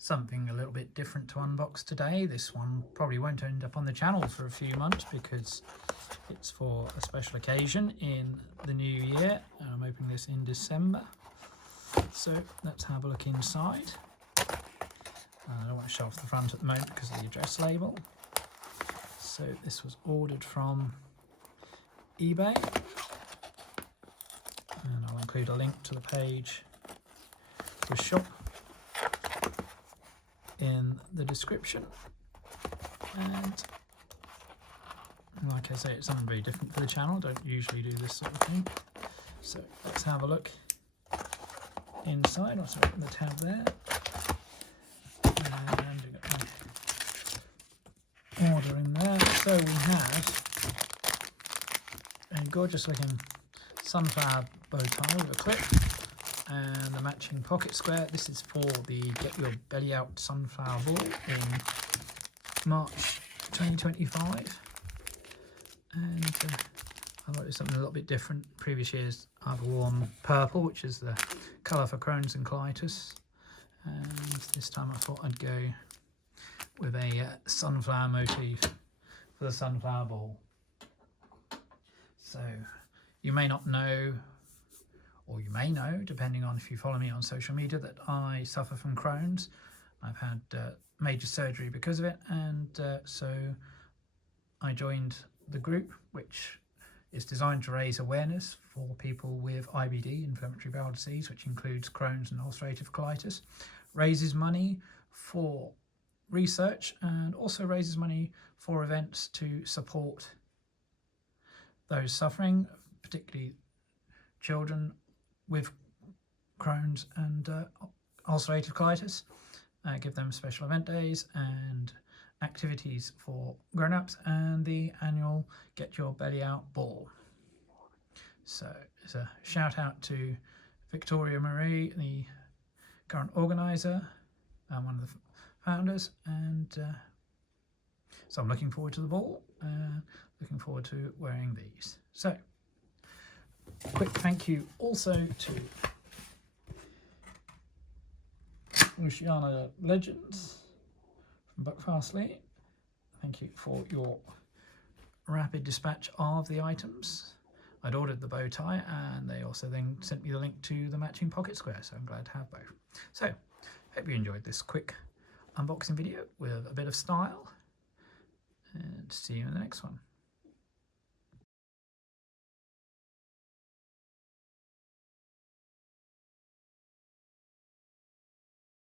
Something a little bit different to unbox today. This one probably won't end up on the channel for a few months because it's for a special occasion in the new year, and I'm opening this in December. So let's have a look inside. I don't want to show off the front at the moment because of the address label. So this was ordered from eBay, and I'll include a link to the page for shop in the description. And like I say, it's something very different for the channel. Don't usually do this sort of thing. So let's have a look inside. I'll open the tab there, and we've got my order in there. So we have a gorgeous looking sunflower bow tie with a clip and a matching pocket square. This is for the Get Your Belly Out sunflower ball in March 2025. And I thought it was something a little bit different. Previous years I've worn purple, which is the colour for Crohn's and colitis. And this time I thought I'd go with a sunflower motif for the sunflower ball. So you may not know, or you may know, depending on if you follow me on social media, that I suffer from Crohn's. I've had major surgery because of it, and so I joined the group, which is designed to raise awareness for people with IBD, Inflammatory Bowel Disease, which includes Crohn's and Ulcerative Colitis, raises money for research, and also raises money for events to support those suffering, particularly children with Crohn's and ulcerative colitis. Give them special event days and activities for grown-ups, and the annual Get Your Belly Out ball. So it's a shout out to Victoria Marie, the current organizer and one of the founders, and so I'm looking forward to the ball, looking forward to wearing these. So quick thank you also to Oceanialegends from Buckfastleigh. Thank you for your rapid dispatch of the items. I'd ordered the bow tie, and they also then sent me the link to the matching pocket square, so I'm glad to have both. So hope you enjoyed this quick unboxing video with a bit of style, and see you in the next one.